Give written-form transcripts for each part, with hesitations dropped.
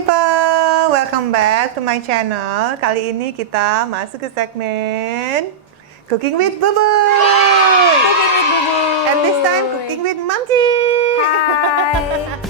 people, welcome back to my channel. Kali ini kita masuk ke segmen Cooking with Bubuy. Cooking with Bubuy. And this time cooking with Mamci. Hai.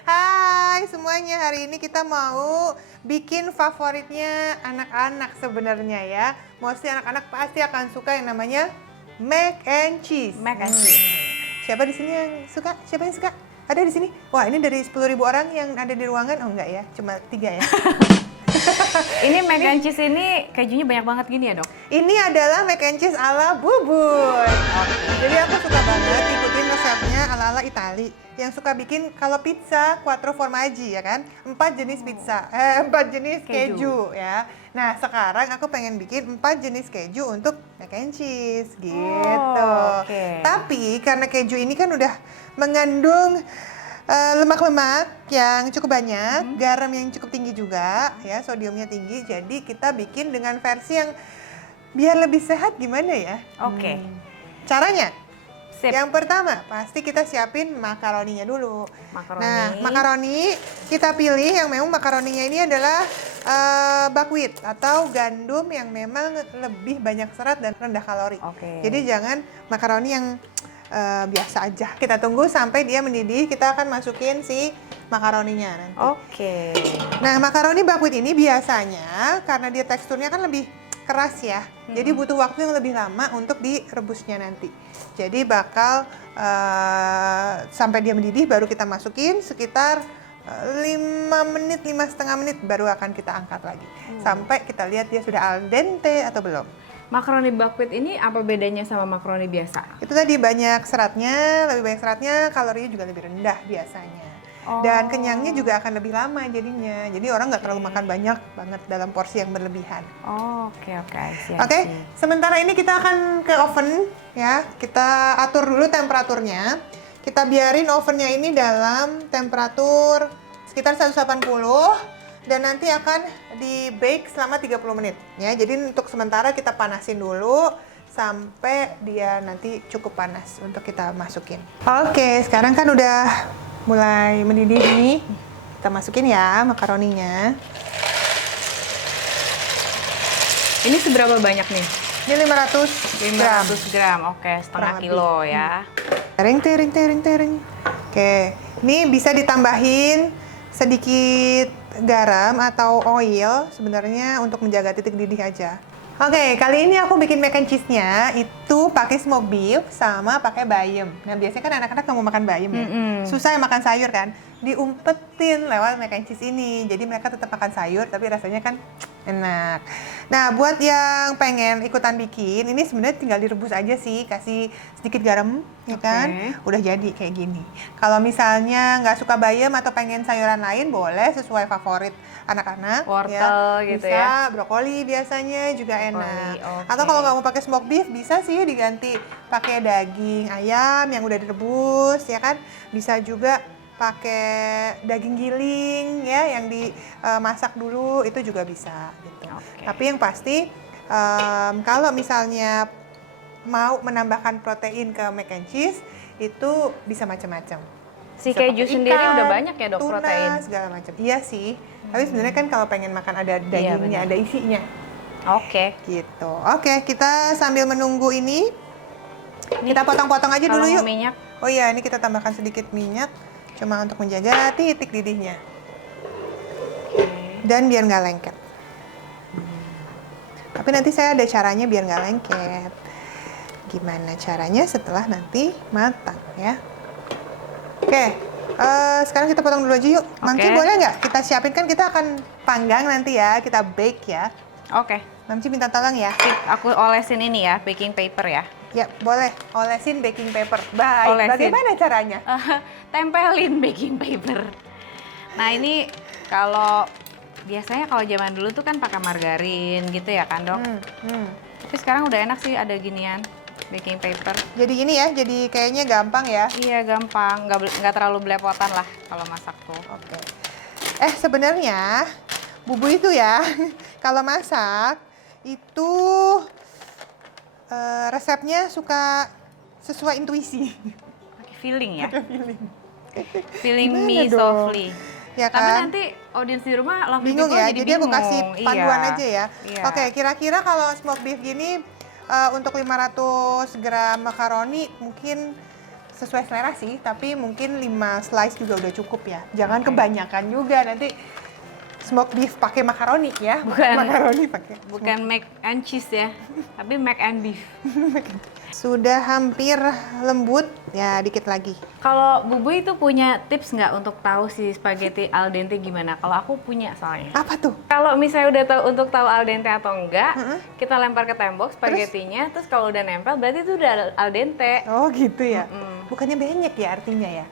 Hai semuanya, hari ini kita mau bikin favoritnya anak-anak sebenarnya ya. Mostly anak-anak pasti akan suka yang namanya mac and cheese. Mac and cheese. Siapa di sini yang suka? Siapa yang suka? Ada di sini? Wah, ini dari 10.000 orang yang ada di ruangan. Oh enggak ya, cuma 3 ya. Ini mac and cheese ini kejunya banyak banget gini ya, Dok? Ini adalah mac and cheese ala Bubuy. Jadi aku suka banget ikutin resepnya ala-ala Itali. Yang suka bikin kalau pizza quattro formaggi ya kan, 4 jenis pizza, 4 jenis keju ya. Nah sekarang aku pengen bikin 4 jenis keju untuk mac and cheese gitu. Okay. Tapi karena keju ini kan udah mengandung lemak-lemak yang cukup banyak, garam yang cukup tinggi juga ya, sodiumnya tinggi. Jadi kita bikin dengan versi yang biar lebih sehat gimana ya? Oke. Caranya? Sip. Yang pertama, pasti kita siapin makaroninya dulu. Makaroni. Nah, makaroni kita pilih yang memang makaroninya ini adalah buckwheat atau gandum yang memang lebih banyak serat dan rendah kalori. Oke. Jadi jangan makaroni yang biasa aja. Kita tunggu sampai dia mendidih, kita akan masukin si makaroninya nanti. Oke. Nah, makaroni buckwheat ini biasanya karena dia teksturnya kan lebih keras ya, jadi butuh waktu yang lebih lama untuk direbusnya nanti. Jadi bakal sampai dia mendidih baru kita masukin sekitar 5 menit, 5,5 menit baru akan kita angkat lagi. Sampai kita lihat dia sudah al dente atau belum. Makaroni buckwheat ini apa bedanya sama makaroni biasa? Itu tadi banyak seratnya, lebih banyak seratnya, kalorinya juga lebih rendah biasanya. Dan kenyangnya juga akan lebih lama jadinya. Jadi orang nggak terlalu makan banyak banget dalam porsi yang berlebihan. Oke. Oke, sementara ini kita akan ke oven ya. Kita atur dulu temperaturnya. Kita biarin ovennya ini dalam temperatur sekitar 180 dan nanti akan di bake selama 30 menit ya. Jadi untuk sementara kita panasin dulu sampai dia nanti cukup panas untuk kita masukin. Oke, sekarang kan udah mulai mendidih nih. Kita masukin ya makaroninya. Ini seberapa banyak nih? Ini 500 gram. 500 gram, oke, setengah Kurang kilo lebih. ya. Tering. Oke, ini bisa ditambahin sedikit garam atau oil sebenarnya untuk menjaga titik didih aja. Oke, kali ini aku bikin mac and cheese-nya itu pakai smoked beef sama pakai bayam. Nah, biasanya kan anak-anak nggak mau makan bayam ya. Susah ya makan sayur kan. Diumpetin lewat mac and cheese ini. Jadi mereka tetap makan sayur tapi rasanya kan enak. Nah, buat yang pengen ikutan bikin, ini sebenarnya tinggal direbus aja sih, kasih sedikit garam, ya kan? Udah jadi kayak gini. Kalau misalnya nggak suka bayam atau pengen sayuran lain, boleh sesuai favorit anak-anak. Wortel gitu bisa, ya. brokoli biasanya juga enak. Oke. Atau kalau nggak mau pakai smoked beef, bisa sih diganti pakai daging ayam yang udah direbus, ya kan? Bisa juga pakai daging giling ya yang dimasak dulu, itu juga bisa gitu. Tapi yang pasti kalau misalnya mau menambahkan protein ke mac and cheese itu bisa macam-macam. Si Bisa keju pakai sendiri ikan, udah banyak ya, Dok, tuna, protein? segala macam. Iya sih. Tapi sebenarnya kan kalau pengen makan ada dagingnya, benar. ada isinya. Oke. Gitu. Oke, kita sambil menunggu ini kita potong-potong aja dulu Kalau yuk. mau minyak? Oh iya, ini kita tambahkan sedikit minyak cuma untuk menjaga titik didihnya. Dan biar nggak lengket. Tapi nanti saya ada caranya biar nggak lengket. Gimana caranya setelah nanti matang ya. Oke, sekarang kita potong dulu aja yuk. Mamci boleh nggak kita siapin, kan kita akan panggang nanti ya, kita bake ya. Oke. Mamci minta tolong ya. Sip, aku olesin ini ya, baking paper ya. Ya, boleh. Olesin baking paper. Baik. Olesin. Bagaimana caranya? Tempelin baking paper. Nah ini kalau biasanya kalau zaman dulu tuh kan pakai margarin gitu ya kan, Dok? Tapi sekarang udah enak sih ada ginian. baking paper. Jadi ini ya, jadi kayaknya gampang ya. Iya gampang, nggak terlalu belepotan lah kalau masak tuh. Oke. Sebenarnya bumbu itu ya, kalau masak itu resepnya suka sesuai intuisi. Pakai feeling ya. Feeling Gimana me dong? softly. Ya Tapi kan? nanti audiens di rumah lovely Bingung people ya, jadi jadi aku bingung. kasih panduan Iya. aja ya. Iya. Oke, kira-kira kalau smoked beef gini untuk 500 gram makaroni mungkin sesuai selera sih, tapi mungkin 5 slice juga udah cukup ya. Jangan kebanyakan juga, nanti smoked beef pakai makaroni ya. Bukan. Makaroni pakai. Bukan mac and cheese ya, tapi mac and beef. Sudah hampir lembut, ya dikit lagi. Kalau Bubu itu punya tips nggak untuk tahu si spaghetti al dente gimana? Kalau aku punya soalnya. Apa tuh? Kalau misalnya udah tahu untuk tahu al dente atau enggak, kita lempar ke tembok spagettinya, terus kalau udah nempel berarti itu udah al dente. Oh gitu ya? Bukannya banyak ya artinya ya?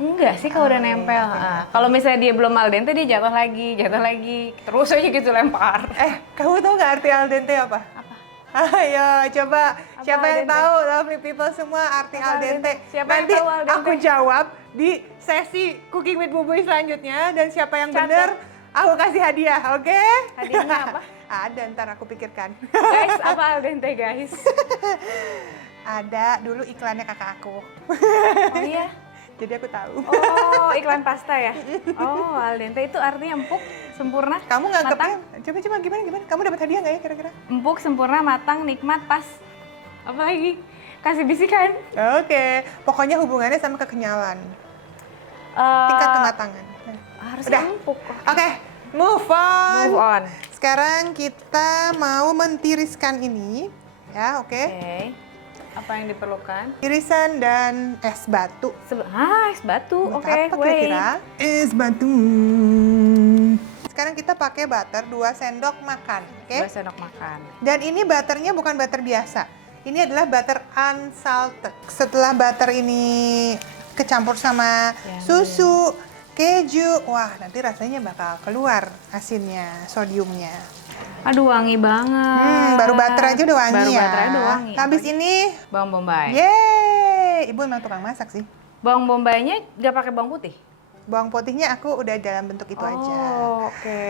Enggak sih kalau udah nempel. Kalau misalnya dia belum al dente dia jatuh lagi, terus aja gitu lempar. Kamu tahu nggak arti al dente apa? Ayo coba, siapa al yang dente? tahu lovely people semua arti Apa al al dente? dente? Siapa yang Nanti tahu al dente? aku jawab di sesi Cooking with Bubuy selanjutnya, dan siapa yang Catat. bener aku kasih hadiah, oke? Hadiahnya apa? Ada, ntar aku pikirkan. Guys, apa al dente guys? Ada dulu iklannya kakak aku. Oh iya? Jadi aku tahu. Oh, iklan pasta ya? Oh, al dente itu artinya empuk, sempurna, Kamu nganggapnya, matang. coba gimana? Kamu dapat hadiah nggak ya kira-kira? Empuk, sempurna, matang, nikmat, pas. Apalagi? Kasih bisikan. Oke, pokoknya hubungannya sama kekenyalan, tingkat kematangan. Harus Udah. empuk. Oke, move on. Move on. Sekarang kita mau mentiriskan ini, ya, oke? Oke. Apa yang diperlukan? Irisan dan es batu. Es batu. Buat Oke, apa wait. kira-kira? Es batu. Sekarang kita pakai butter 2 sendok makan, oke? 2 sendok makan. Dan ini butternya bukan butter biasa. Ini adalah butter unsalted. Setelah butter ini kecampur sama Yummy. susu, keju, wah nanti rasanya bakal keluar asinnya, sodiumnya. Aduh, wangi banget. Baru butter aja udah wangi Baru ya. butter aja udah wangi. Habis Apalagi ini, bawang bombay. yeay, ibu emang tukang masak sih. Bawang bombaynya nggak pakai bawang putih? Bawang putihnya aku udah dalam bentuk itu aja. Oh, oke.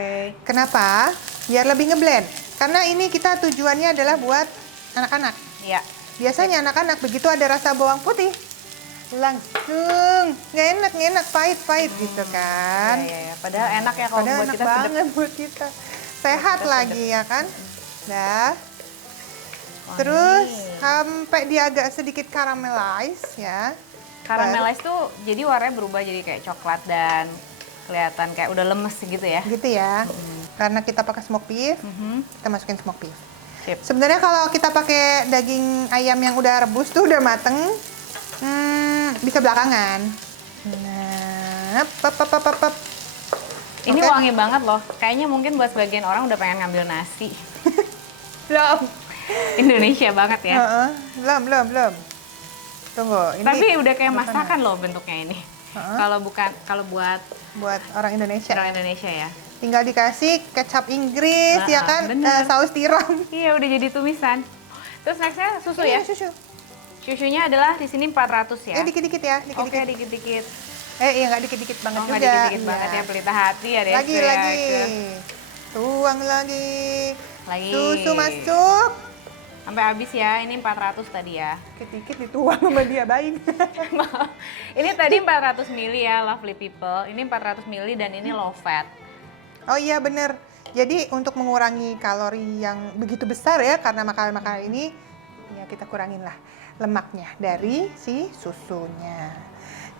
Kenapa? Biar lebih ngeblend. Karena ini kita tujuannya adalah buat anak-anak. Iya. Biasanya anak-anak begitu ada rasa bawang putih, langsung nggak enak, pahit gitu kan. Iya. Padahal enak ya kalau Padahal buat enak kita sedap. banget buat kita. Sehat lagi ya kan. Dah. Terus sampai dia agak sedikit caramelize ya. Caramelize tuh jadi warnanya berubah jadi kayak coklat dan kelihatan kayak udah lemes gitu ya. Gitu ya. Karena kita pakai smoked beef, kita masukin smoked beef. Sip. Sebenarnya kalau kita pakai daging ayam yang udah rebus tuh udah mateng, bisa belakangan. Nah, pap. Ini Oke. wangi banget loh. Kayaknya mungkin buat sebagian orang udah pengen ngambil nasi. Belum. Indonesia banget ya. Heeh, belum. Tunggu, ini Tapi udah kayak bukan masakan loh bentuknya ini. Kalau buat buat orang Indonesia. orang Indonesia ya. Tinggal dikasih kecap Inggris, ya kan, bener. saus tiram. Iya, udah jadi tumisan. Terus nextnya susu ya. Iya, susu. Susunya adalah di sini 400 ya. Dikit-dikit ya, Oke, dikit-dikit. dikit-dikit. Iya nggak dikit-dikit banget Oh, juga. nggak dikit-dikit Iya. banget ya, pelita hati ya deh. Lagi. Tuang lagi. Susu masuk. Sampai habis ya, ini 400 tadi ya. Dikit-dikit dituang sama dia, baik. Ini tadi 400 ml ya, lovely people. Ini 400 ml dan ini low fat. Oh iya bener. Jadi untuk mengurangi kalori yang begitu besar ya, karena makanan-makanan ini, ya kita kurangin lah lemaknya dari si susunya.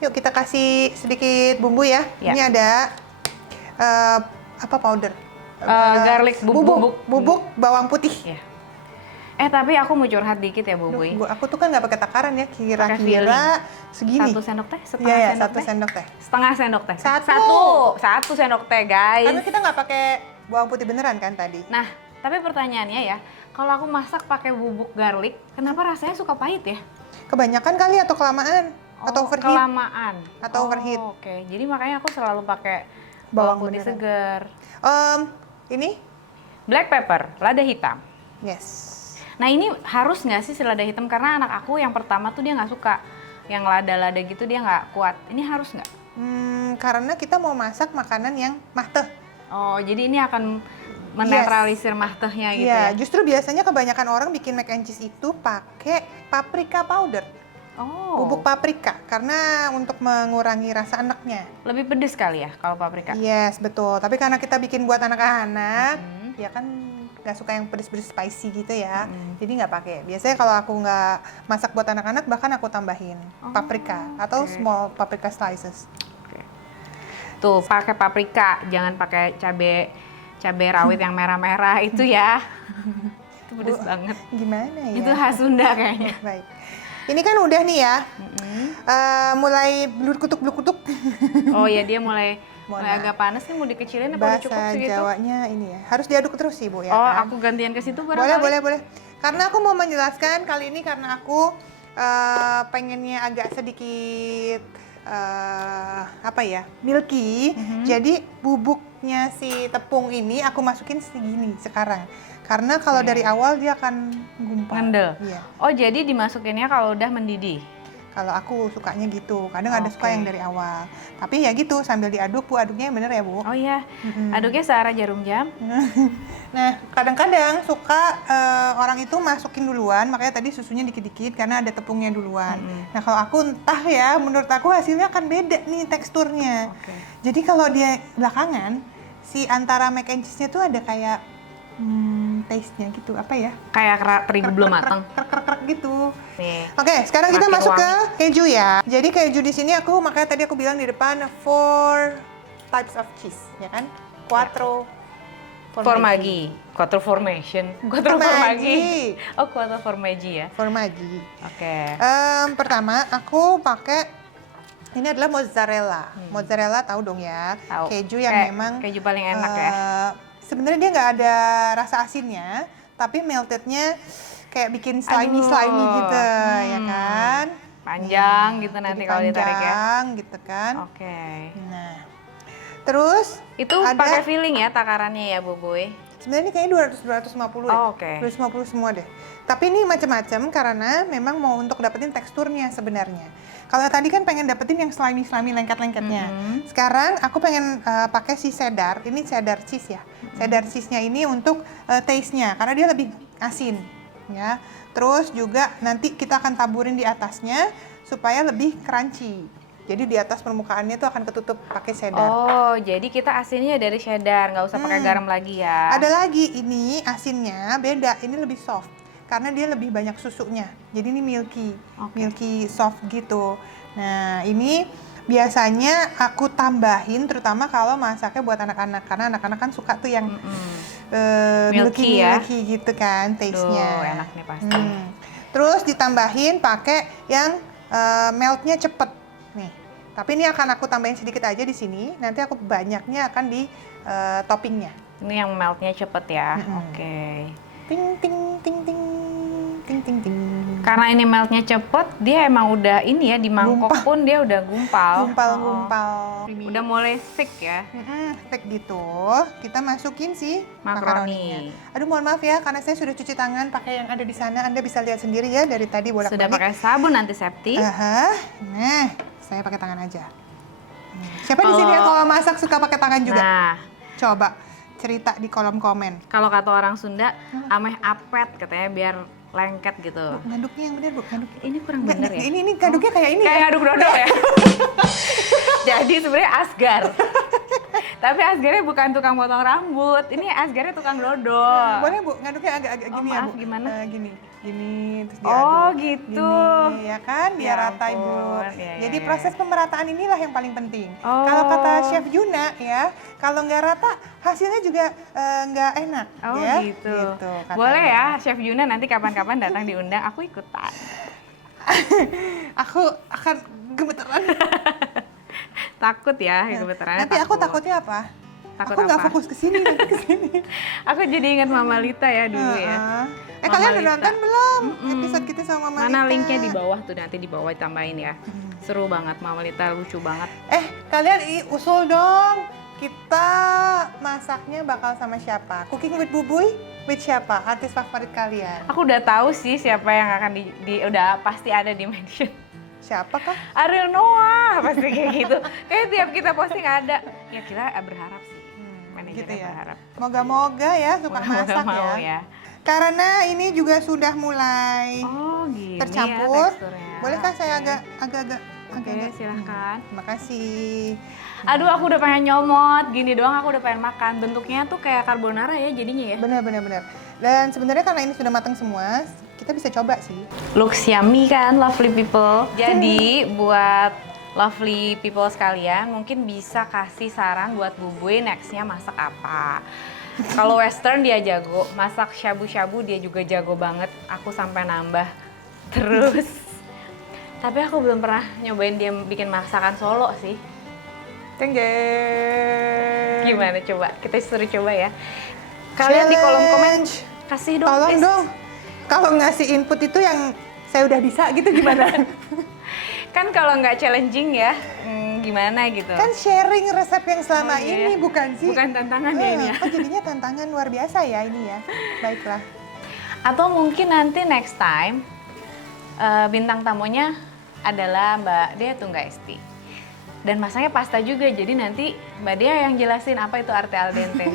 Yuk kita kasih sedikit bumbu ya. Ya. Ini ada apa powder? Garlic bubuk bawang putih. Ya. Tapi aku mau curhat dikit ya, Duh, Bubuy. aku tuh kan nggak pakai takaran ya, kira-kira segini. 1 sendok teh, setengah Iya, sendok 1 teh. sendok teh. Setengah sendok teh. Satu. Satu sendok teh, guys. Karena kita nggak pakai bawang putih beneran kan tadi. Nah, tapi pertanyaannya ya, kalau aku masak pakai bubuk garlic, kenapa rasanya suka pahit ya? Kebanyakan kali atau kelamaan? Atau overheat? Kelamaan. Atau overheat. Oke, jadi makanya aku selalu pakai Bawang bawang putih beneran. segar. Ini? Black pepper, lada hitam. Yes. Nah ini harus nggak sih selada hitam? Karena anak aku yang pertama tuh dia nggak suka yang lada-lada gitu, dia nggak kuat. Ini harus nggak? Karena kita mau masak makanan yang mahteh. Oh, jadi ini akan menetralisir mahtehnya gitu Iya, ya? justru biasanya kebanyakan orang bikin mac and cheese itu pakai paprika powder. Oh, Bubuk paprika, karena untuk mengurangi rasa enaknya. lebih pedes kali ya kalau paprika? Yes, betul. Tapi karena kita bikin buat anak-anak, ya kan nggak suka yang pedes-pedes spicy gitu ya. Jadi nggak pakai. Biasanya kalau aku nggak masak buat anak-anak, bahkan aku tambahin paprika atau oke. small paprika slices. Oke. Tuh, pakai paprika, jangan pakai cabai rawit yang merah-merah itu ya. Itu pedes banget. Gimana ya? Itu khas Sunda kayaknya. Baik. Ini kan udah nih ya, mulai bluk-kutuk. Oh ya, dia mulai Mohon agak panas nih, mau dikecilin apa udah cukup Bahasa segitu? Jawanya ini ya, harus diaduk terus sih Bu ya Oh, kan? aku gantian ke situ Boleh, barangkali? boleh. Karena aku mau menjelaskan kali ini karena aku pengennya agak sedikit apa ya, milky. Jadi bubuknya si tepung ini aku masukin segini sekarang. Karena kalau dari awal dia akan gumpal. Ngendel? Iya. Oh, jadi dimasukinnya kalau udah mendidih? Kalau aku sukanya gitu. Kadang ada suka Oke. yang dari awal. Tapi ya gitu sambil diaduk Bu, aduknya yang bener ya Bu. Oh iya, aduknya searah jarum jam? Nah, kadang-kadang suka orang itu masukin duluan, makanya tadi susunya dikit-dikit karena ada tepungnya duluan. Nah, kalau aku entah ya, menurut aku hasilnya akan beda nih teksturnya. Oke. Jadi kalau dia belakangan, si antara mac and cheese-nya tuh ada kayak taste-nya gitu, apa ya? Kayak terigu belum matang. Krek-krek gitu. Nih. Oke, sekarang kita Makin masuk ke wangi. keju ya. Jadi keju di sini makanya tadi aku bilang di depan 4 types of cheese, ya kan? Quattro, Formaggi, Quattro Formation, Quattro Formaggi. Oh, Quattro Formaggi ya. Formaggi. Oke. Pertama aku pakai ini adalah mozzarella. Mozzarella tahu dong ya, Tahu. keju yang Kayak memang keju paling enak ya. Sebenarnya dia nggak ada rasa asinnya, tapi meltednya kayak bikin slimy gitu, ya kan? Panjang Nah, gitu nanti jadi kalau ditarik ya. panjang gitu kan. Oke. Nah, terus Itu pakai filling ya takarannya ya, Bu Boy? sebenarnya ini kayaknya 250 deh. Oh, oke. 250 semua deh. Tapi ini macam-macam karena memang mau untuk dapetin teksturnya sebenarnya. Kalau tadi kan pengen dapetin yang slimy lengket-lengketnya. Sekarang aku pengen pakai si cheddar. Ini cheddar cheese ya. Cheddar cheese-nya ini untuk taste-nya karena dia lebih asin ya. Terus juga nanti kita akan taburin di atasnya supaya lebih crunchy. Jadi di atas permukaannya itu akan ketutup pakai cheddar. Oh, jadi kita asinnya dari cheddar, nggak usah pakai garam lagi ya? Ada lagi ini asinnya beda, ini lebih soft karena dia lebih banyak susunya. Jadi ini milky soft gitu. Nah ini biasanya aku tambahin terutama kalau masaknya buat anak-anak karena anak-anak kan suka tuh yang Milky ya? milky gitu kan taste-nya. Tuh, enak nih pasti. Terus ditambahin pakai yang meltnya cepet nih. Tapi ini akan aku tambahin sedikit aja di sini. Nanti aku banyaknya akan di toppingnya. Ini yang meltnya cepet ya? Oke. Ting ting ting ting ting ting ting. Karena ini meltnya cepet, dia emang udah ini ya, di mangkok pun dia udah gumpal. Gumpal. Udah mulai thick ya? Tek gitu. Kita masukin si Makaroni. makaroninya. Aduh mohon maaf ya, karena saya sudah cuci tangan pakai yang ada di sana. Anda bisa lihat sendiri ya dari tadi bolak-balik. Sudah pakai sabun antiseptik. Nah, saya pakai tangan aja. Siapa di sini yang kalau masak suka pakai tangan juga? Nah, Coba cerita di kolom komen. kalau kata orang Sunda, ameh apet katanya biar lengket gitu. Ngaduknya yang bener Bu, ngaduknya. Ini kurang bener ya? Ini ngaduknya kayak ini Kayak ya. ngaduk dodol ya? Jadi sebenarnya Asgar. Tapi Asgarnya bukan tukang potong rambut, ini Asgarnya tukang dodol. Boleh Bu, ngaduknya agak-agak Oh, gini ya maaf, Bu. gimana? Gini, terus Oh, diaduk. gitu. Gini, ya kan, biar Ya rata Ibu. ampun, ya, Jadi ya. proses pemerataan inilah yang paling penting. Oh. Kalau kata Chef Yuna ya, kalau nggak rata hasilnya juga nggak enak. Oh ya. gitu. katanya. Boleh ya, Chef Yuna nanti kapan-kapan datang diundang, aku ikutan. Aku akan gemeteran. Takut ya, kebetulan. Nanti aku takutnya apa? Takut aku nggak apa? fokus ke sini, nanti ke sini. Aku jadi ingat Mama Lita ya dulu ya. Kalian Mama udah Lita. nonton belum episode kita sama Mama Mana Lita? linknya di bawah tuh, nanti di bawah ditambahin ya. Seru banget, Mama Lita lucu banget. Kalian usul dong. Kita masaknya bakal sama siapa? Cooking with Bubuy with siapa? Artis favorit kalian? Aku udah tahu sih siapa yang akan udah pasti ada di mention. Siapa kah? Ariel Noah pasti kayak gitu. Kayak tiap kita posting ada. Ya kita berharap sih. Manajernya Gitu ya. berharap. Moga-moga ya suka Moga-moga masak mau ya. Karena ini juga sudah mulai Oh gini tercampur. ya teksturnya. Bolehkah saya Oke. agak-agak? Oke, silahkan. Terima kasih. Aduh, aku udah pengen nyomot. Gini doang aku udah pengen makan. Bentuknya tuh kayak carbonara ya jadinya ya. Benar. Dan sebenarnya karena ini sudah matang semua, kita bisa coba sih. Looks yummy kan, lovely people. Jadi buat lovely people sekalian, mungkin bisa kasih saran buat Bubuy nextnya masak apa. Kalau western dia jago, masak shabu-shabu dia juga jago banget. Aku sampai nambah terus. Tapi aku belum pernah nyobain dia bikin masakan Solo sih. Teng jeng. Gimana coba? Kita suruh coba ya. Kalian di kolom komen kasih dong. Tolong please. dong. Kalau ngasih input itu yang saya udah bisa gitu gimana? Kan kalau nggak challenging ya, gimana gitu. Kan sharing resep yang selama Oh, iya. ini bukan sih? Bukan tantangan ya ini ya. Oh jadinya tantangan luar biasa ya ini ya. Baiklah. Atau mungkin nanti next time bintang tamunya adalah Mbak Dea Tunggaesti. Dan masaknya pasta juga, jadi nanti Mbak Dea yang jelasin apa itu arte al dente.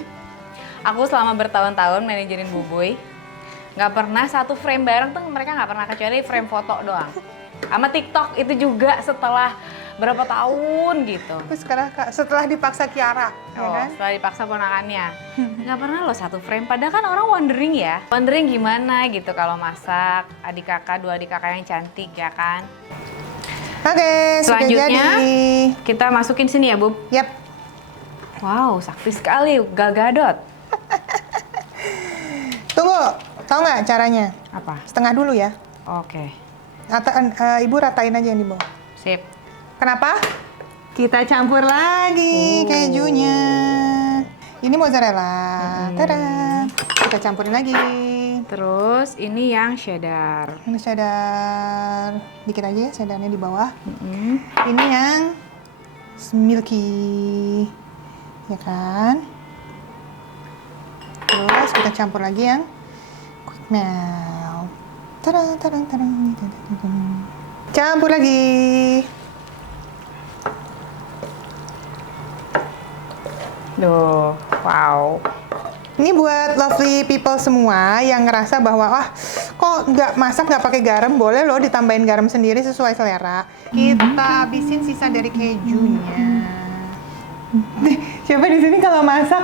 Aku selama bertahun-tahun manajerin Bubuy, nggak pernah satu frame bareng tuh mereka nggak pernah, kecuali frame foto doang. Sama TikTok itu juga setelah berapa tahun gitu. Terus setelah dipaksa Kiara, ya Oh, kan? setelah dipaksa ponakannya. Nggak pernah loh satu frame, padahal kan orang wondering ya. Wondering gimana gitu kalau masak, dua adik kakak yang cantik ya kan. Oke, sudah Selanjutnya, jadi. kita masukin sini ya, Bub. Yap. Wow, sakti sekali, Gal Gadot. Tunggu, tahu nggak caranya? Apa? Setengah dulu ya. Oke, Ibu ratain aja yang di bawah. sip. Kenapa? Kita campur lagi kejunya. Ini mozzarella. Tada. Kita campurin lagi. Terus ini yang cheddar. Ini cheddar. Dikit aja ya cheddarnya di bawah. Mm-mm. Ini yang milky. Ya kan? Terus kita campur lagi yang quick melt. Tarang, tarang, tarang. Campur lagi. Duh, wow. Ini buat lovely people semua yang ngerasa bahwa wah kok nggak masak nggak pakai garam, boleh loh ditambahin garam sendiri sesuai selera. Kita habisin sisa dari kejunya. Siapa di sini kalau masak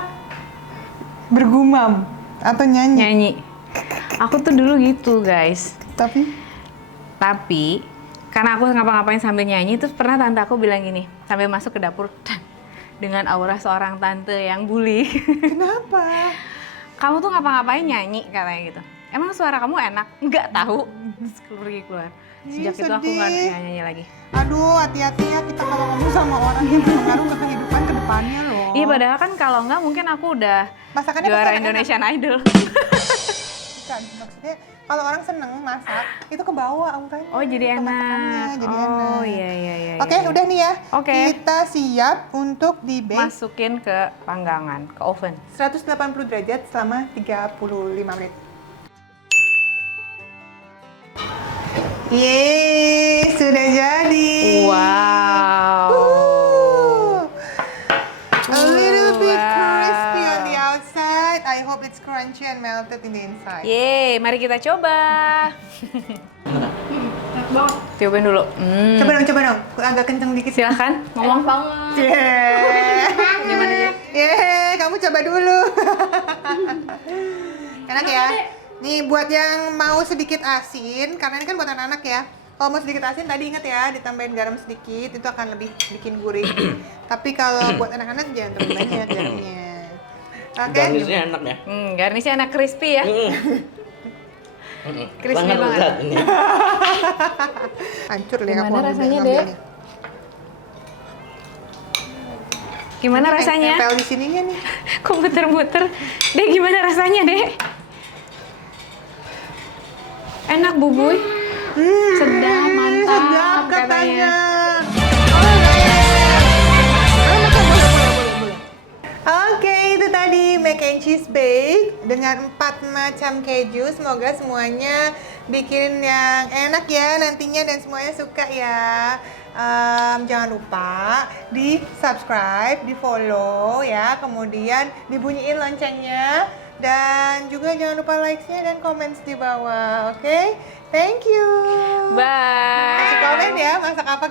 bergumam atau nyanyi? Nyanyi. Aku tuh dulu gitu, guys. Tapi Karena aku ngapa-ngapain sambil nyanyi, terus pernah tante aku bilang gini, sambil masuk ke dapur, dengan aura seorang tante yang bully. kenapa? Kamu tuh ngapa-ngapain nyanyi, katanya gitu. Emang suara kamu enak? Nggak tahu. Terus pergi keluar. Sejak itu aku nggak sedih. nyanyi lagi. Aduh, hati-hati ya kita kalau ngomong sama orang yang berpengaruh ke kehidupan ke depannya loh. Iya, padahal kan kalau nggak mungkin aku udah Masakannya juara pasti enak-enak. Indonesian Idol. Bukan, maksudnya kalau orang seneng masak itu ke bawah auranya. Oh, jadi ke enak. masakannya, jadi enak. Oh, iya. Oke, udah nih ya. Oke. Kita siap untuk di bake Masukin ke panggangan, ke oven. 180 derajat selama 35 menit. Yeay, sudah jadi. Wow. A little bit Wow. crispy on the outside. I hope it's crunchy and melted in the inside. Yeay, mari kita coba. Cobain dulu. Coba dong. Agak kenceng dikit. Silahkan, ngomong. Yeah. Gimana ya? Yeay, kamu coba dulu. Enak ya? Nih buat yang mau sedikit asin, karena ini kan buat anak-anak ya. Kalau mau sedikit asin tadi ingat ya, ditambahin garam sedikit, itu akan lebih bikin gurih. Tapi kalau buat anak-anak jangan terlalu banyak garamnya. Oke? Garnisnya enak ya. Garnisnya enak crispy ya. Crispy Sangat banget. lezat ini. Hancur deh Gimana aku ambil- rasanya, ngambilnya. Dek? Gimana Ini rasanya? Nempel di sininya nih. Kok muter-muter? Dek, gimana rasanya, Dek? Enak, Bubuy? Sedap, mantap, Sedap katanya. katanya. Oke, itu tadi mac and cheese bake dengan 4 macam keju. Semoga semuanya bikin yang enak ya nantinya dan semuanya suka ya. Jangan lupa di subscribe, di follow ya, kemudian dibunyiin loncengnya dan juga jangan lupa likes-nya dan comments di bawah. Oke? Thank you. Bye. Kasih komen ya masak apa